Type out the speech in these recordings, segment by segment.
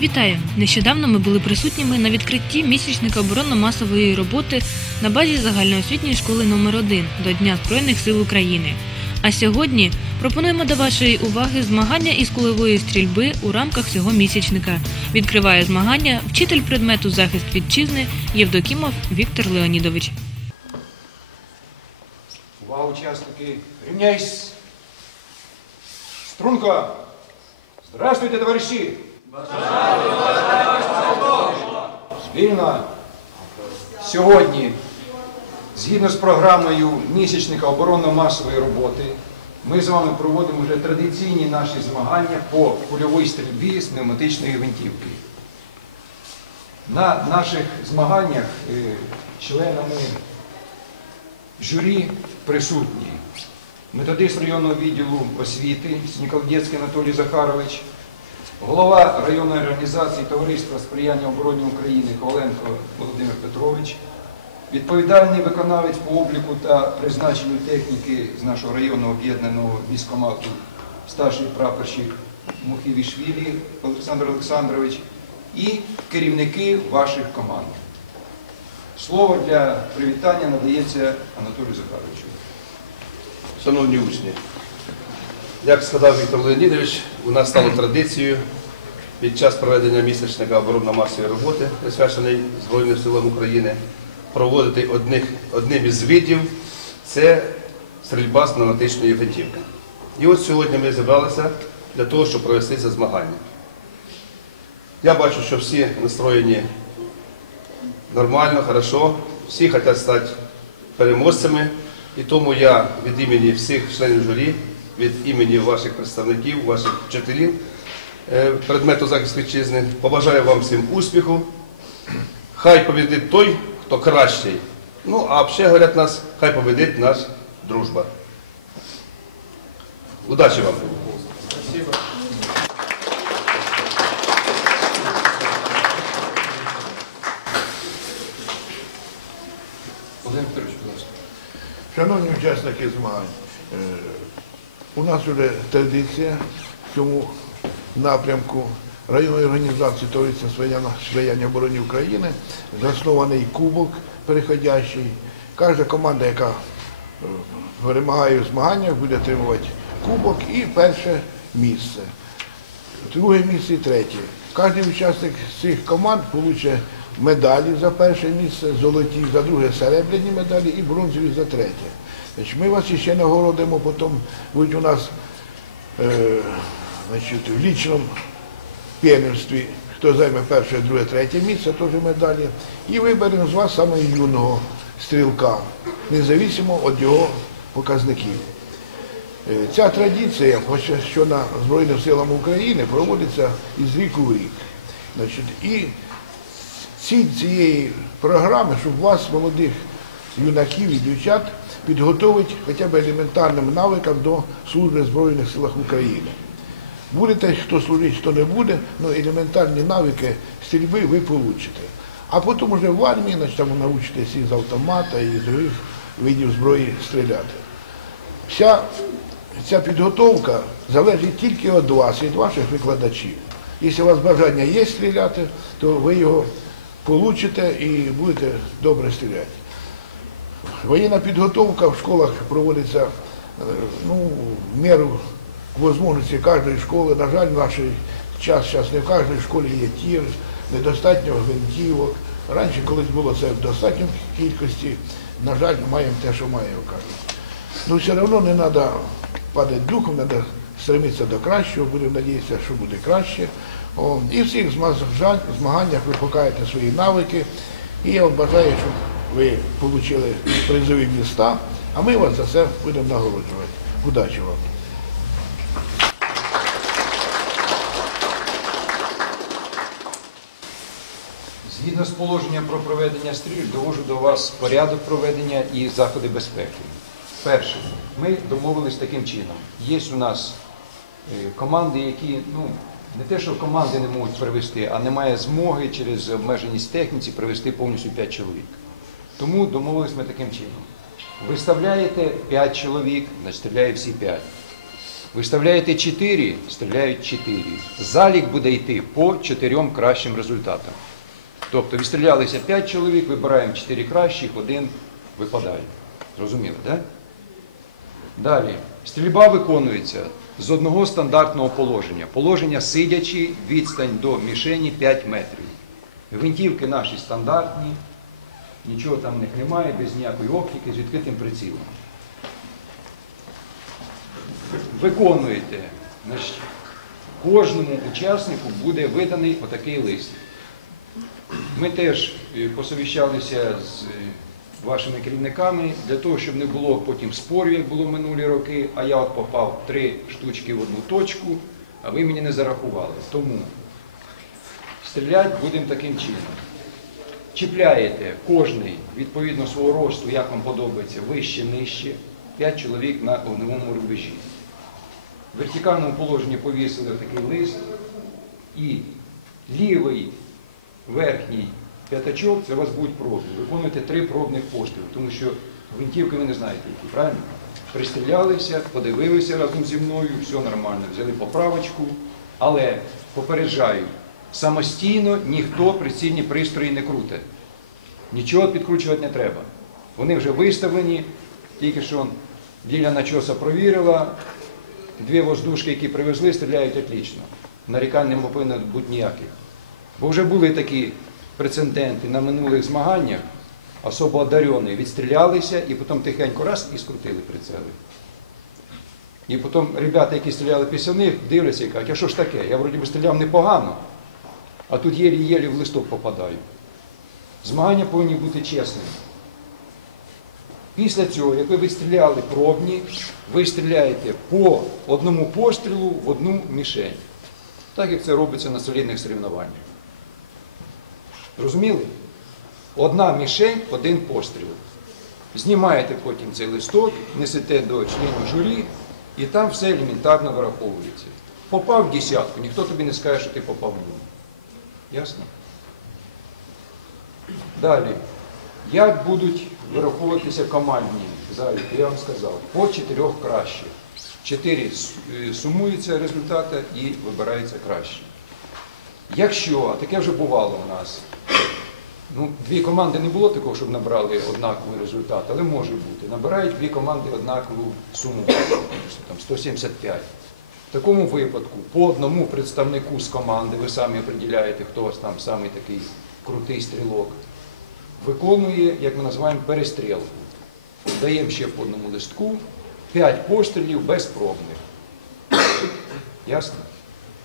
Вітаю! Нещодавно ми були присутніми на відкритті місячника оборонно-масової роботи на базі загальноосвітньої школи номер 1 до Дня Збройних сил України. А сьогодні пропонуємо до вашої уваги змагання із кулевої стрільби у рамках цього місячника. Відкриває змагання вчитель предмету захист вітчизни Євдокімов Віктор Леонідович. Увага, участники! Рівняйсь! Струнко! Здравствуйте, товариші! Звільно! Сьогодні, згідно з програмою місячника оборонно-масової роботи, ми з вами проводимо вже традиційні наші змагання по кульовій стрільбі з пневматичної гвинтівки. На наших змаганнях е, членами журі присутні методист районного відділу освіти Сніколдєцький Анатолій Захарович, голова районної організації Товариства сприяння обороні України Коваленко Володимир Петрович, відповідальний виконавець по обліку та призначенню техніки з нашого районного об'єднаного військомату старший прапорщик Мухівішвілі Олександр Олександрович і керівники ваших команд. Слово для привітання надається Анатолію Захаровичу. Шановні учні, як сказав Віктор Леонідович, у нас стало традицією під час проведення місячника оборонно-масової роботи, присвяченої Збройним силам України, проводити одних, одним із видів це стрільба з пневматичної гвинтівки. І от сьогодні ми зібралися для того, щоб провести це змагання. Я бачу, що всі настроєні нормально, хорошо, всі хочуть стати переможцями. І тому я від імені всіх членів журі, від імені ваших представників, ваших вчителів е, предмету захисту вітчизни, побажаю вам всім успіху. Хай побідить той, хто кращий. Ну, а ще говорять нас, хай побідить наш дружба. Удачі вам! Володимир Петрович, будь ласка. Шановні учасники змагань, е, у нас вже традиція в цьому напрямку районної організації Товариства сприяння обороні України, заснований кубок переходящий. Кожна команда, яка е, перемагає в змаганнях, буде отримувати кубок і перше місце. Друге місце і третє. Кожен учасник цих команд отримає медалі за перше місце, золоті, за друге серебряні медалі і бронзові за третє. Значить, ми вас ще нагородимо, потім будуть у нас е, значить, в лічному первенстві, хто займе перше, друге, третє місце, теж медалі. І виберемо з вас саме юного стрілка, незалежно від його показників. Е, Ця традиція, хоч що на Збройних силам України, проводиться із ріку в рік. Значить, і ціль цієї програми, щоб вас, молодих юнаків і дівчат, підготовити хоча б елементарним навикам до служби в Збройних силах України. Будете, хто служить, хто не буде, але елементарні навики стрільби ви получите. А потім вже в армії там навчитесь із автомата і з других видів зброї стріляти. Вся ця підготовка залежить тільки від вас від ваших викладачів. Якщо у вас бажання є стріляти, то ви його получите і будете добре стріляти. Воєнна підготовка в школах проводиться е, ну, в міру можливості кожної школи. На жаль, в наш час зараз не в кожній школі є тір, недостатньо гвинтівок. Раніше колись було це в достатньій кількості. На жаль, маємо те, що маємо, кажуть. Ну, все одно не треба падати духом, треба стремитися до кращого, будемо надіятися, що буде краще. О, і в цих змаганнях ви покажете свої навики. І я вам бажаю, щоб ви отримали призові міста, а ми вас за це будемо нагороджувати. Удачі вам! Згідно з положенням про проведення стрільб, довожу до вас порядок проведення і заходи безпеки. Перше, ми домовились таким чином. Є у нас е, команди, які ну, не те, що команди не можуть привести, а немає змоги через обмеженість техніці привести повністю 5 чоловік. Тому домовились ми таким чином. Виставляєте 5 чоловік, значить стріляє всі 5. Виставляєте 4, стріляють 4. Залік буде йти по 4 кращим результатам. Тобто відстрілялися 5 чоловік, вибираємо 4 кращих, один випадає. Зрозуміло, так? Да? Далі. Стрільба виконується з одного стандартного положення. Положення сидячи, відстань до мішені 5 метрів. Гвинтівки наші стандартні, нічого там в них немає, без ніякої оптики, з відкритим прицілом. Виконуєте. Значить, кожному учаснику буде виданий отакий лист. Ми теж е, посовіщалися з е, вашими керівниками для того, щоб не було потім спорів, як було минулі роки, а я от попав три штучки в одну точку, а ви мені не зарахували. Тому стріляти будемо таким чином. Чіпляєте кожний відповідно свого росту, як вам подобається, вище, нижче, 5 чоловік на огневому рубежі. В вертикальному положенні повісили такий лист і лівий верхній п'ятачок це у вас будуть проби. Виконуєте три пробних постріли, тому що гвинтівки ви не знаєте, які, правильно? Пристрілялися, подивилися разом зі мною, все нормально, взяли поправочку, але попереджаю, самостійно ніхто прицільні пристрої не крутить. Нічого підкручувати не треба. Вони вже виставлені, тільки що біля начоса провірила, дві воздушки, які привезли, стріляють отлично. Нарікань не повинно бути ніяких. Бо вже були такі прецеденти на минулих змаганнях, особо одарені, відстрілялися і потім тихенько раз і скрутили прицели. І потім ребята, які стріляли після них, дивляться і кажуть, а що ж таке? Я вроді би стріляв непогано, а тут єлі-єлі в листок попадаю. Змагання повинні бути чесними. Після цього, як ви відстріляли пробні, ви стріляєте по одному пострілу в одну мішень. Так як це робиться на солідних соревнованнях. Розуміли? Одна мішень, один постріл. Знімаєте потім цей листок, несете до членів журі, і там все елементарно враховується. Попав в десятку, ніхто тобі не скаже, що ти попав в нуль. Ясно? Далі. Як будуть вираховуватися командні заліки? Я вам сказав, по чотирьох краще. Чотири е, сумуються результати і вибирається краще. Якщо, а таке вже бувало у нас, ну, дві команди не було такого, щоб набрали однаковий результат, але може бути. Набирають дві команди однакову суму, там 175. В такому випадку по одному представнику з команди, ви самі определяєте, хто у вас там самий такий крутий стрілок, виконує, як ми називаємо, перестрілку. Даємо ще по одному листку, 5 пострілів без пробних. Ясно?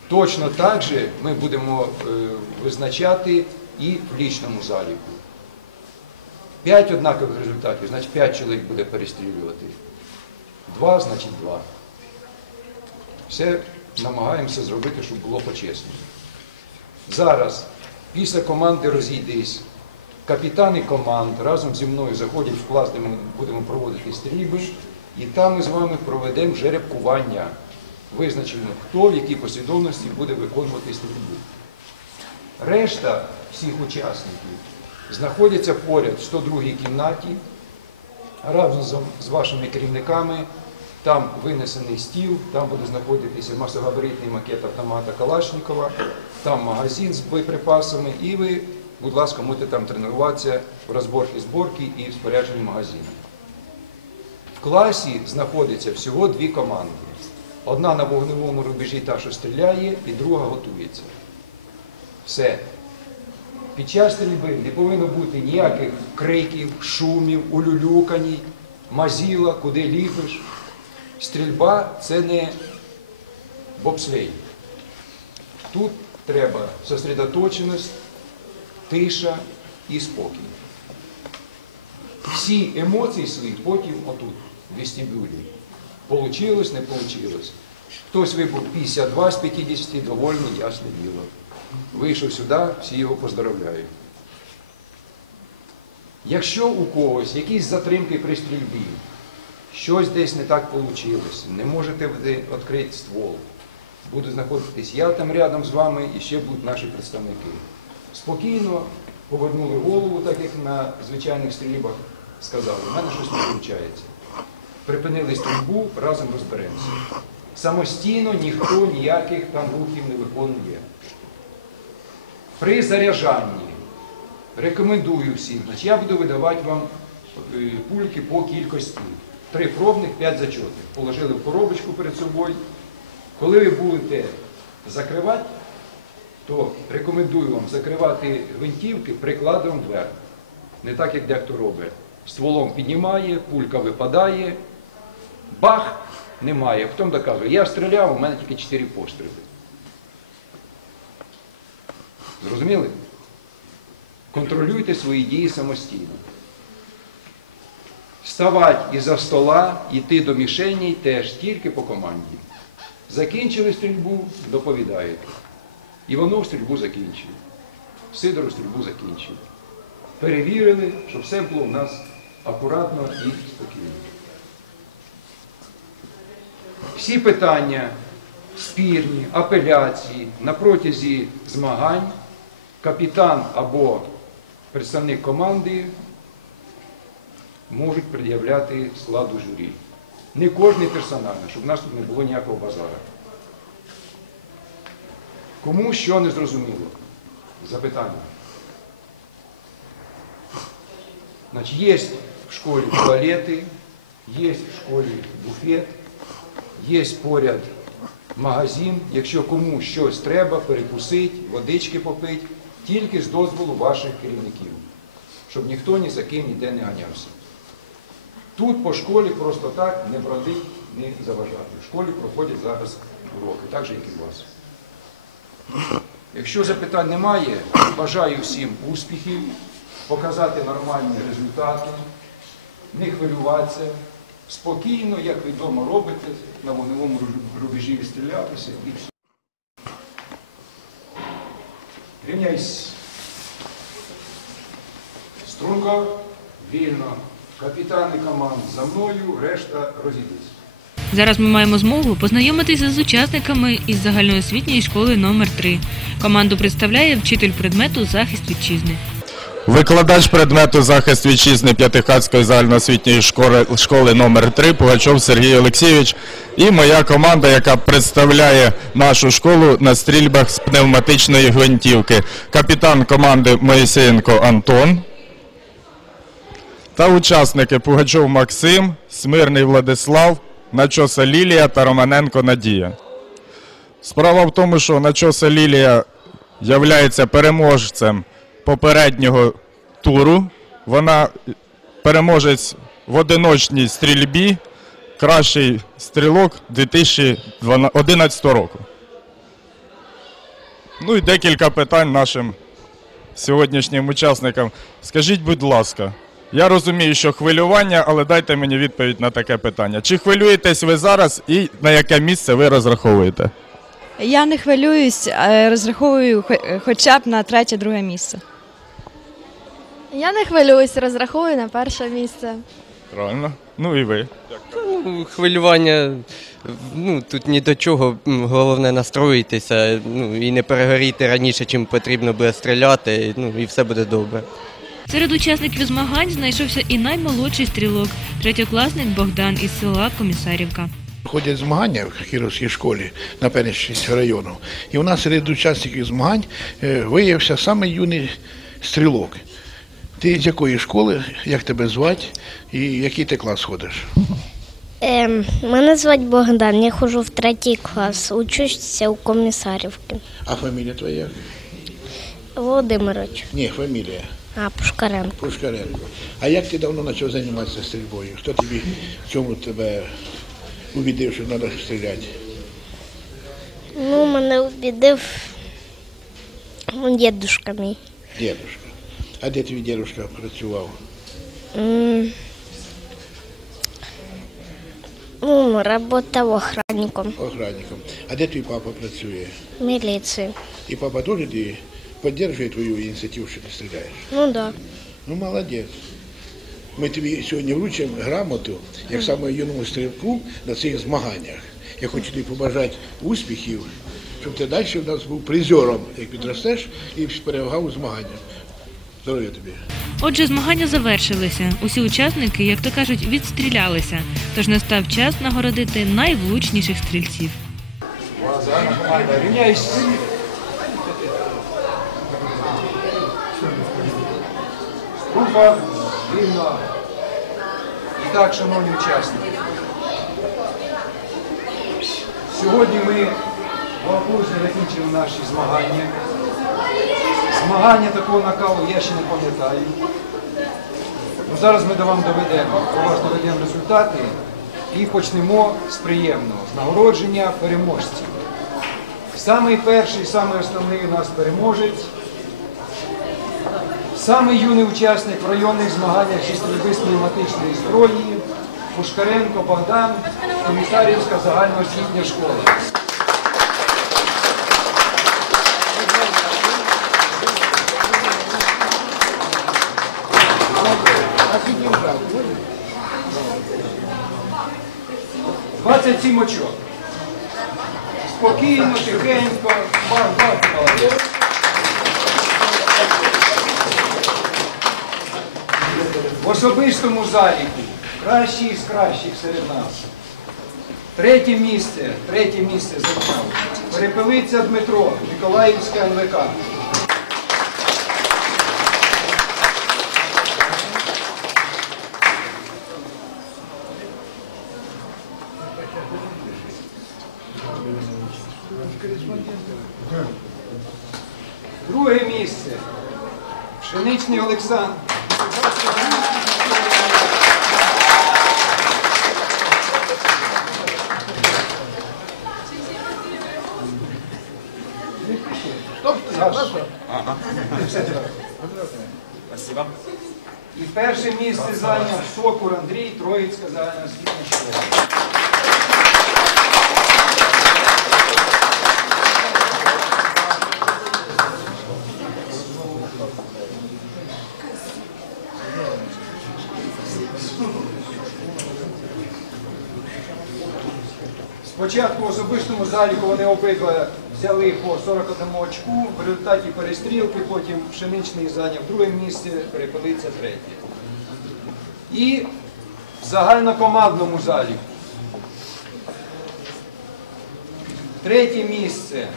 Точно так же ми будемо е, визначати і в лічному заліку. 5 однакових результатів, значить 5 чоловік буде перестрілювати. 2, значить 2. Все намагаємося зробити, щоб було по-чесному. Зараз, після команди розійдись, капітани команд разом зі мною заходять в клас, де ми будемо проводити стрільби, і там ми з вами проведемо жеребкування. Визначимо, хто в якій послідовності буде виконувати стрільбу. Решта всіх учасників знаходяться поряд в 102-й кімнаті разом з вашими керівниками. Там винесений стіл, там буде знаходитися масогабаритний макет автомата Калашникова, там магазин з боєприпасами, і ви, будь ласка, можете там тренуватися в розборці зборки і в спорядженні магазину. В класі знаходиться всього дві команди. Одна на вогневому рубежі та, що стріляє, і друга готується. Все. Під час стрільби не повинно бути ніяких криків, шумів, улюлюканій, мазіла, куди ліпиш. Стрільба це не бобслей. Тут треба сосредоточеність, тиша і спокій. Всі емоції свої потім отут, в вестибюлі. Получилось, не получилось. Хтось вибув 52 з 50, довольний, ясне діло. Вийшов сюди, всі його поздравляють. Якщо у когось якісь затримки при стрільбі, щось десь не так вийшло, не можете ви відкрити ствол, буду знаходитись я там рядом з вами і ще будуть наші представники. Спокійно повернули голову, так як на звичайних стрільбах сказали, у мене щось не виходить. Припинили стрільбу, разом розберемося. самостійно ніхто ніяких там рухів не виконує. При заряджанні рекомендую всім, значить я буду видавати вам е, пульки по кількості. Три пробних, п'ять зачетних. Положили в коробочку перед собою. Коли ви будете закривати, то рекомендую вам закривати гвинтівки прикладом вверх. Не так, як дехто робить. Стволом піднімає, пулька випадає, бах, немає. Потім доказує, я стріляв, у мене тільки 4 постріли. Зрозуміли? Контролюйте свої дії самостійно. Вставати із-за стола, йти до мішені теж тільки по команді. Закінчили стрільбу, доповідаєте. Іванов стрільбу закінчив. Сидоров стрільбу закінчив. Перевірили, щоб все було у нас акуратно і спокійно. Всі питання спірні, апеляції на протязі змагань капітан або представник команди можуть пред'являти складу журі. Не кожний персонально, щоб в нас тут не було ніякого базара. Кому що не зрозуміло? Запитання. Значить, є в школі туалети, є в школі буфет, є поряд магазин. Якщо комусь щось треба, перекусити, водички попити, тільки з дозволу ваших керівників, щоб ніхто ні за ким ніде не ганявся. Тут по школі просто так не бродить, не заважати. В школі проходять зараз уроки, так же, як і у вас. Якщо запитань немає, бажаю всім успіхів, показати нормальні результати, не хвилюватися, спокійно, як ви вдома робите, на вогневому рубежі відстрілятися і все. Рівняйсь. Струнко, вільно. Капітани команд за мною, решта розійдеться. Зараз ми маємо змогу познайомитися з учасниками із загальноосвітньої школи номер 3 Команду представляє вчитель предмету захист вітчизни. Викладач предмету захист вітчизни П'ятихатської загальноосвітньої школи, школи номер 3 Пугачов Сергій Олексійович і моя команда, яка представляє нашу школу на стрільбах з пневматичної гвинтівки. Капітан команди Моїсеєнко Антон та учасники Пугачов Максим, Смирний Владислав, Начоса Лілія та Романенко Надія. Справа в тому, що Начоса Лілія являється переможцем попереднього туру. Вона переможець в одиночній стрільбі, кращий стрілок 2011 року. Ну і декілька питань нашим сьогоднішнім учасникам. Скажіть, будь ласка, я розумію, що хвилювання, але дайте мені відповідь на таке питання. Чи хвилюєтесь ви зараз і на яке місце ви розраховуєте? Я не хвилююсь, а розраховую хо- хоча б на третє-друге місце. Я не хвилююсь, розраховую на перше місце. Правильно? Ну і ви. Ну, Хвилювання, ну тут ні до чого, м, головне настроїтися, ну і не перегоріти раніше, чим потрібно буде стріляти, ну і все буде добре. Серед учасників змагань знайшовся і наймолодший стрілок, третьокласник Богдан із села Комісарівка. Ходять змагання в Кіровській школі на Пенещинськ району. І у нас серед учасників змагань е, виявився саме юний стрілок. Ти з якої школи, як тебе звати і який ти клас ходиш? Ем, мене звати Богдан, я ходжу в третій клас, учуся у комісарівки. А фамілія твоя? як? Володимирович, Ні, фамілія. А Пушкаренко. Пушкаренко. А як ти давно почав займатися стрільбою? Хто тобі в цьому тебе увідив, що треба стріляти? Ну, мене убідив ну, дідушка мій. Дідушка. А де твій дідушка працював? М, Ну, работав охранником Охранником. А де твій папа працює? в міліції. І папа теж ти підтримує твою ініціативу, що ти стріляєш? Ну да. Ну, молодець. Ми тобі сьогодні вручимо грамоту, як саме юному стрілку на цих змаганнях. Я хочу тобі побажати успіхів, щоб ти далі в нас був призером, як підростеш, і перемагав у змаганнях. Здоров'я тобі. Отже, змагання завершилися. Усі учасники, як то кажуть, відстрілялися. Тож настав час нагородити найвлучніших стрільців. Загальна команда, рівняйся. Група рівно. І так, шановні учасники. Сьогодні ми благополучно закінчили наші змагання. Змагання такого накалу я ще не пам'ятаю. Ну, зараз ми до вам доведемо, до вас доведемо результати і почнемо з приємного, з нагородження переможців. Самий перший, самий основний у нас переможець. Самий юний учасник в районних змаганнях зі стрільби з пневматичної зброї Пушкаренко Богдан, Комісарівська загальноосвітня школа. Двадцять сім очок. Спокійно, тихенько, бах, бах, молодець. Особистому заліку кращий з кращих серед нас. Третє місце, третє місце зайняв. Перепелиця Дмитро, Миколаївська НВК. Друге місце. Пшеничний Олександр. Саша. І перше місце зайняв Сокур Андрій, Троїцька загальноосвітня школа. Спочатку в особистому заліку вони обидва взяли по 41 очку, в результаті перестрілки, потім пшеничний зайняв друге місце, перепелиця третє. І в загальнокомандному заліку. Третє місце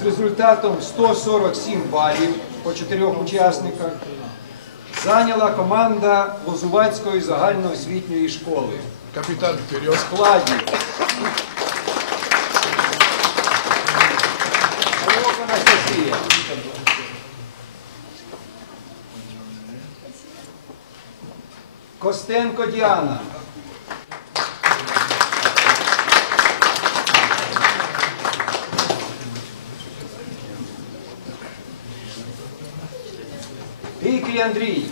з результатом 147 балів по чотирьох учасниках зайняла команда Лозувацької загальноосвітньої школи. Капітан вперед. складі. Костенко Діана. Пікрій Андрій.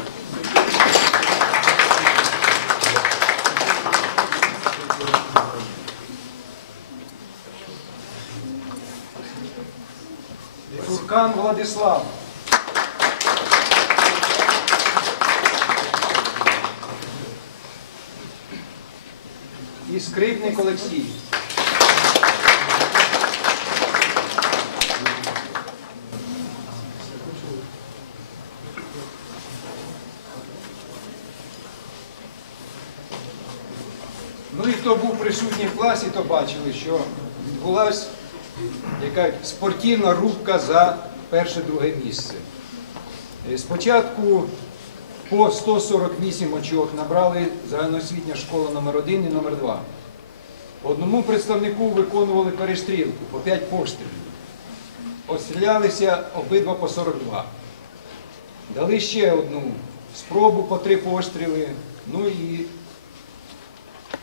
Туркан Владислав. І скрипник Олексій. Ну і хто був присутній в класі, то бачили, що відбулася яка спортивна рубка за перше-друге місце. Е, Спочатку по 148 очок набрали загальноосвітня школа номер 1 і номер 2 Одному представнику виконували перестрілку по 5 пострілів. Отстрілялися обидва по 42. Дали ще одну спробу по 3 постріли. Ну і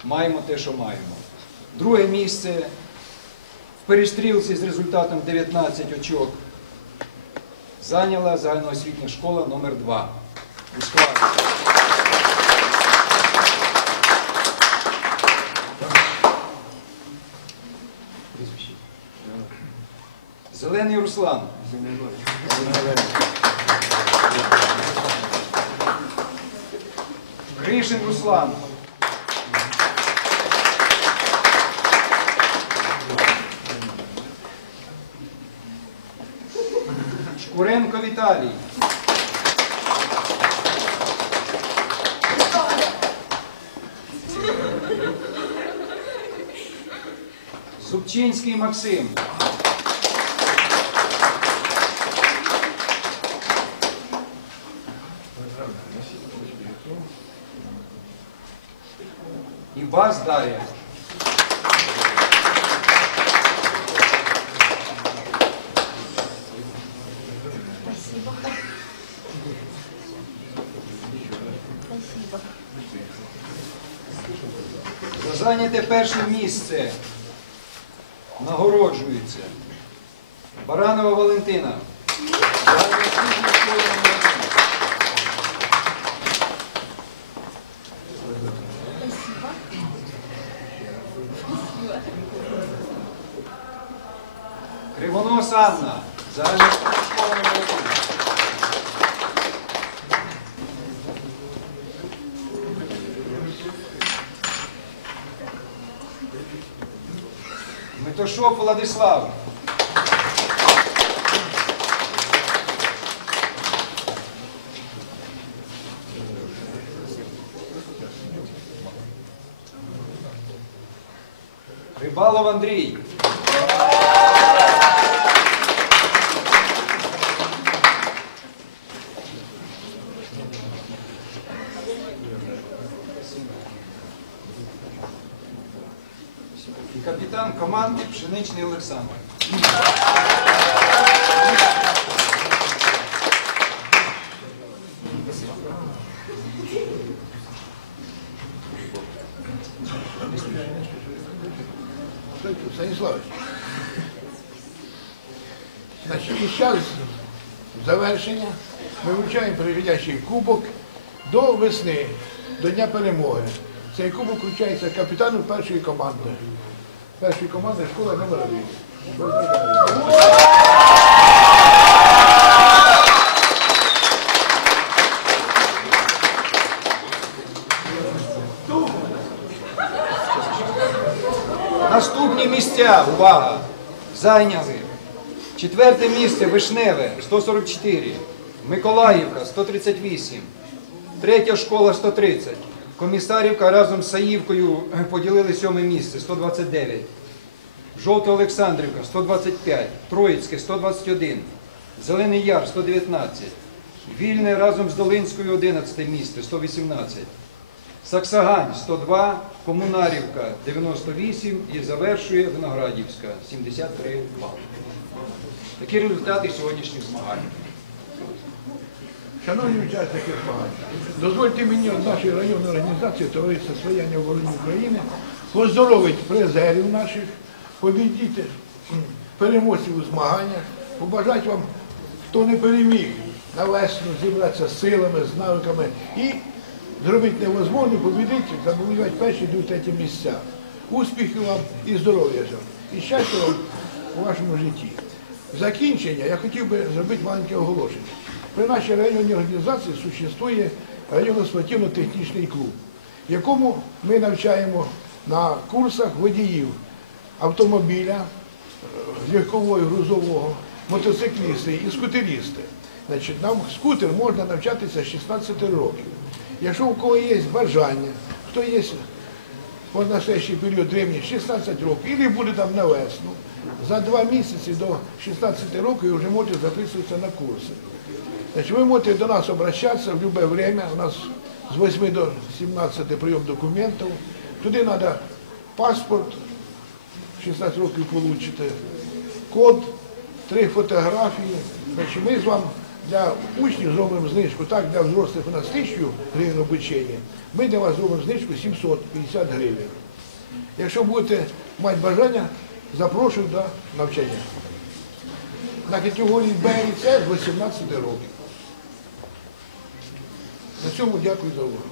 маємо те, що маємо. Друге місце в перестрілці з результатом 19 очок зайняла загальноосвітня школа номер 2 у. Зелений Руслан. Гришин Руслан. Шкуренко Віталій. Топчинський Максим. І Бас Дар'я. Зайняте перше місце нагороджується Баранова Валентина. Загальноосвітня школа номер один. Кривонос Анна. Загальноосвітня школа номер один. Митошов Владислав. Рибалов Андрій. І капітан команди Пшеничний Олександр. Станіславович. Значить, час завершення ми вручаємо привідячий кубок до весни, до Дня перемоги. Цей кубок вручається капітану першої команди. Першої команди школа номер один. Наступні місця, увага, зайняли. Четверте місце Вишневе 144, Миколаївка 138, третя школа 130. Комісарівка разом з Саївкою поділили сьоме місце 129. Жовта Олександрівка 125, Троїцьке 121, Зелений Яр 119, Вільне разом з Долинською 11 місце 118. Саксагань 102, Комунарівка 98 і завершує Виноградівська 73 бали. Такі результати сьогоднішніх змагань. Шановні учасники змагань, дозвольте мені від нашої районної організації Товариства Свояння оборони України поздоровити призерів наших, побідіти переможців у змаганнях, побажати вам, хто не переміг, на весну зібратися з силами, з навиками і зробити невозможне, побідити, забудувати перші, другі, треті місця. Успіхів вам і здоров'я вам, і щастя вам у вашому житті. В закінчення я хотів би зробити маленьке оголошення. При нашій районній організації существує районно-спортивно-технічний клуб, якому ми навчаємо на курсах водіїв автомобіля, е, легкового грузового, мотоциклісти і скутерісти. Значить, нам скутер можна навчатися з 16 років. Якщо у кого є бажання, хто є по настоящий період времени 16 років, і буде там на весну, за два місяці до 16 років вже можете записуватися на курси. Значить, ви можете до нас обращатися в будь-яке время. У нас з 8 до 17 прийом документів. Туди треба паспорт, 16 років получите, код, три фотографії. Значить, ми з вами для учнів зробимо знижку, так, для взрослих у нас 1000 гривень обучення, ми для вас зробимо знижку 750 гривень. Якщо будете мати бажання, запрошую до навчання. На категорії Б і С з 18 років. На цьому дякую за увагу.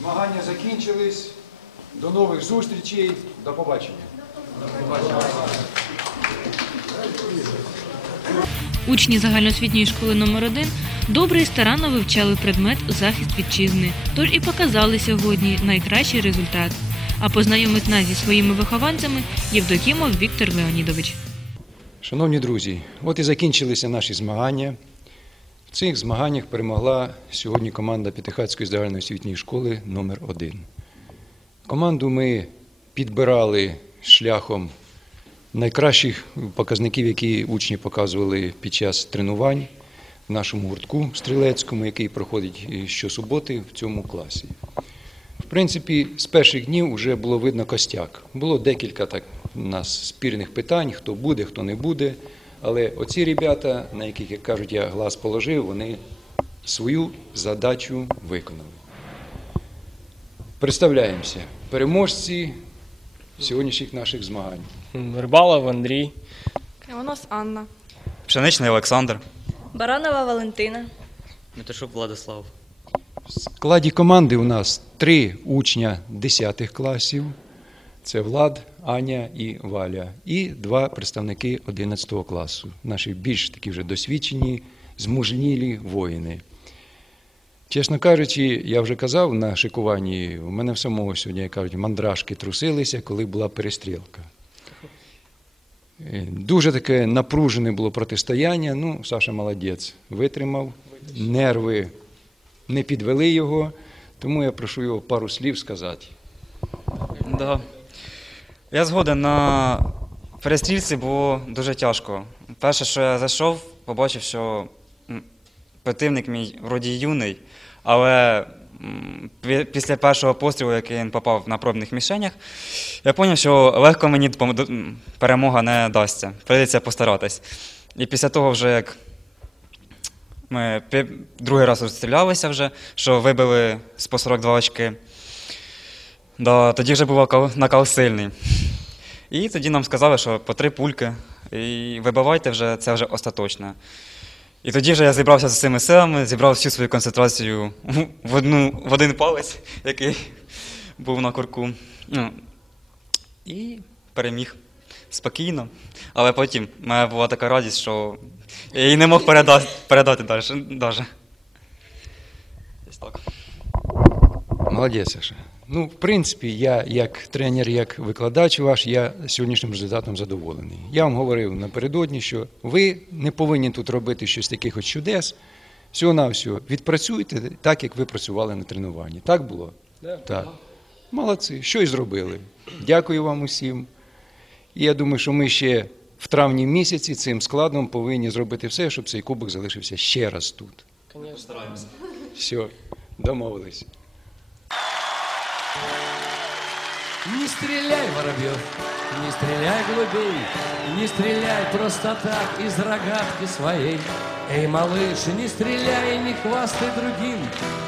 Змагання закінчились. До нових зустрічей. До побачення. Учні загальноосвітньої школи номер 1 добре і старанно вивчали предмет захист вітчизни, тож і показали сьогодні найкращий результат. А познайомить нас зі своїми вихованцями Євдокімов Віктор Леонідович. Шановні друзі, от і закінчилися наші змагання. В цих змаганнях перемогла сьогодні команда П'ятихатської загальноосвітньої школи номер 1 Команду ми підбирали шляхом найкращих показників, які учні показували під час тренувань в нашому гуртку стрілецькому, який проходить е, щосуботи в цьому класі. В принципі, з перших днів вже було видно костяк. Було декілька так у нас спірних питань, хто буде, хто не буде. Але оці ребята, на яких, як кажуть, я глаз положив, вони свою задачу виконали. Представляємося. Переможці сьогоднішніх наших змагань. Рибалов Андрій. Кривонос Анна. Пшеничний Олександр. Баранова Валентина. Меташук Владислав. В складі команди у нас три учня 10 класів. Це Влад, Аня і Валя. І два представники 11 класу. Наші більш такі вже досвідчені, змужнілі воїни. Чесно кажучи, я вже казав на шикуванні, у мене в самого сьогодні, як кажуть, мандрашки трусилися, коли була перестрілка. Дуже таке напружене було протистояння. Ну, Саша молодець, витримав, нерви не підвели його, тому я прошу його пару слів сказати. Да. Я згоден на перестрілці було дуже тяжко. Перше, що я зайшов, побачив, що противник мій вроді юний, але після першого пострілу, який він попав на пробних мішенях, я зрозумів, що легко мені перемога не дасться. Прийдеться постаратись. І після того, вже як ми другий раз розстрілялися вже, що вибили з по 42 очки. Да, тоді вже був накал, сильний. І тоді нам сказали, що по три пульки, і вибивайте вже, це вже остаточно. І тоді вже я зібрався з цими силами, зібрав всю свою концентрацію в, одну, в один палець, який був на курку. Ну, і переміг спокійно. Але потім в мене була така радість, що я її не мог передати, передати. Даже. Молодець, Саша. Ну, в принципі, я як тренер, як викладач ваш, я сьогоднішнім результатом задоволений. Я вам говорив напередодні, що ви не повинні тут робити щось таких от чудес. Всього-навсього відпрацюйте так, як ви працювали на тренуванні. Так було? Так. Молодці, що й зробили. Дякую вам усім. І я думаю, що ми ще в травні місяці цим складом повинні зробити все, щоб цей кубок залишився ще раз тут. Постараємося. Все, домовились. Не стреляй, воробьев, не стреляй голубей, не стреляй просто так из рогатки своей. Эй, малыш, не стреляй, не хвастай другим,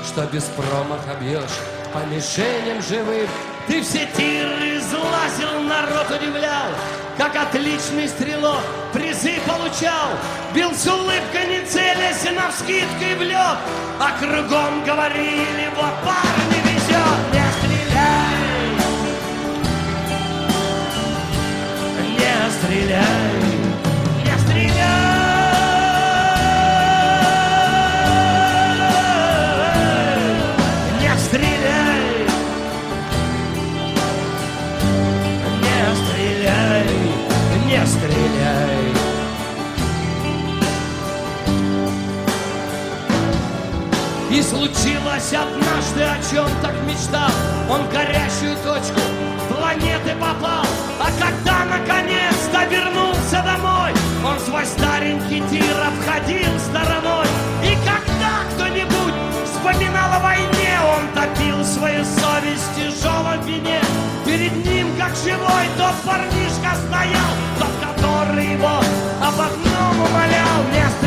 что без промаха бьешь по мишеням живым. Ты все тиры излазил, народ удивлял, как отличный стрелок призы получал. Бил с улыбкой, не целясь, навскидку и в лед, а кругом говорили, вот парни везет, не стреляй. Не стреляй, Здесь однажды о чем так мечтал. Он в горящую точку планеты попал. А когда наконец-то вернулся домой Он свой старенький тир обходил стороной. И когда кто-нибудь вспоминал о войне Он топил свою совесть в тяжелом вине. Перед ним, как живой, тот парнишка стоял Тот, который его об одном умолял. Место